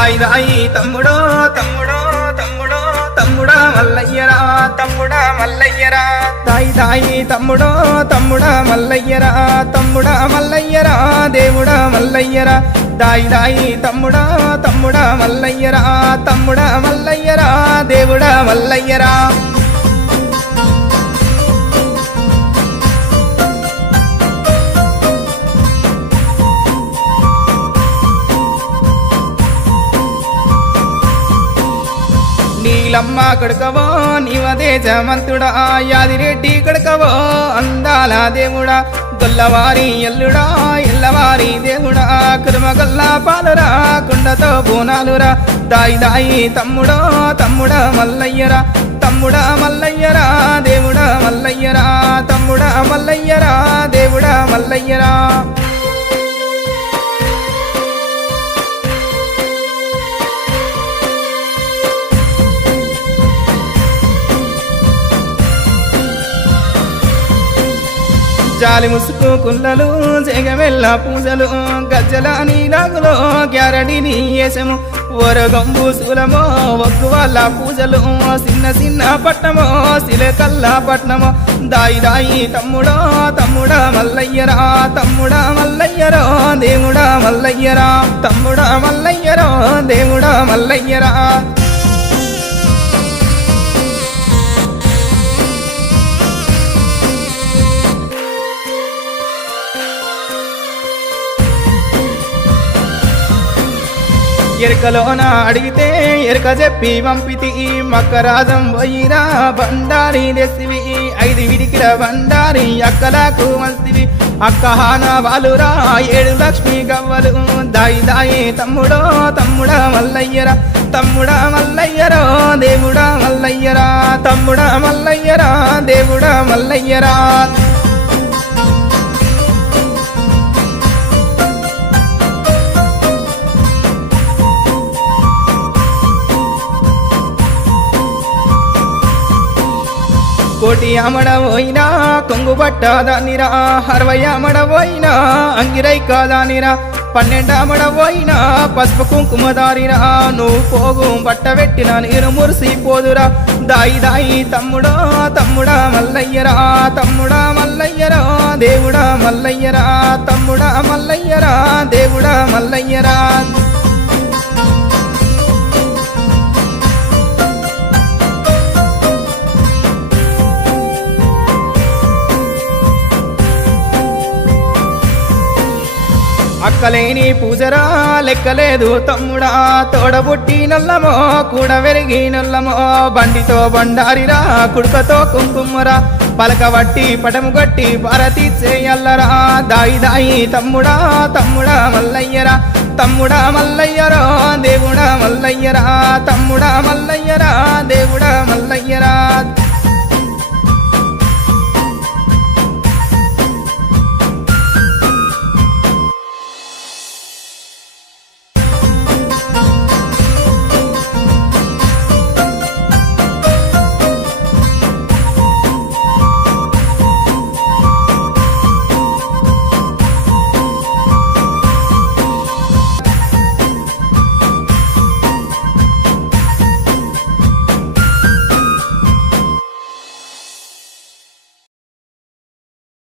దాయి దాయి తమ్ముడో తమ్ముడో తమ్ముడో తమ్ముడా మల్లయ్యరా తమ్ముడా మల్లయ్యరా దాయి దాయి తమ్ముడో తమ్ముడా మల్లయ్యరా తమ్ముడా మల్లయ్యరా దేవుడా మల్లయ్యరా దాయి దాయి తమ్ముడా తమ్ముడా మల్లయ్యరా తమ్ముడా మల్లయ్యరా దేవుడా మల్లయ్యరా నీలమ్మ కడకవో నీవదే జమంతుడా యాదిరెడ్డి కడకవో అందాల దేవుడా గొల్లవారి ఎల్లుడా ఎల్లవారి దేవుడా కురుమగొల్ల పాలురా కుండతో బోనాలురా దాయి దాయి తమ్ముడో తమ్ముడా మల్లయ్యరా తమ్ముడా మల్లయ్యరా దేవుడా మల్లయ్యరా తమ్ముడా మల్లయ్యరా దేవుడా మల్లయ్యరా జాలి ముసుకు కుల్లలు జగమెల్ల పూజలు గజ్జల నీలాగులో గ్యారడిని వేసము ఒరగంబు శూలమో ఒగ్గు వాళ్ళ పూజలు చిన్న చిన్న పట్నమో సిలకల్ల పట్నమో దాయి దాయి తమ్ముడో తమ్ముడా మల్లయ్యరా తమ్ముడా మల్లయ్యరో దేవుడా మల్లయ్యరా తమ్ముడా మల్లయ్యరో దేవుడా మల్లయ్యరా ఎరకలోన అడిగితే ఎరక చెప్పి పంపితి మక్కరాజం పోయిరా బండారి తెసివి 5 విడికిల బండారి అక్కలకు మస్తివి అక్కహాన వాలురా 7 లక్ష్మి గవ్వలు దాయి దాయి తమ్ముడో తమ్ముడా మల్లయ్యరా తమ్ముడా మల్లయ్యరో దేవుడా మల్లయ్యరా తమ్ముడా మల్లయ్యరా దేవుడా మల్లయ్యరా కోటి అమడబోయినా కొంగు పట్టదానిరా 60 అమడబోయినా అంగిరై కాదానిరా 12 అమడబోయినా పసుపు కుంకుమదారిరా నువ్వు పోగు బట్ట పెట్టిన నేను మురిసిపోదురా దాయి దాయి తమ్ముడో తమ్ముడా మల్లయ్యరా తమ్ముడా మల్లయ్యరా దేవుడా మల్లయ్యరా తమ్ముడా మల్లయ్యరా దేవుడా మల్లయ్యరా అక్కలేని పూజరా లెక్కలేదు తమ్ముడా తోడబుట్టి నల్లమో కూడా వెరిగి నల్లమో బండితో బండారిరా కుడుకతో కుంకుమరా పలకబట్టి పటము గట్టి భారతి చేయల్లరా దాయి దాయి తమ్ముడా తమ్ముడా మల్లయ్యరా తమ్ముడా మల్లయ్యరో దేవుడా మల్లయ్యరా తమ్ముడా మల్లయ్యరా దేవుడా మల్లయ్యరా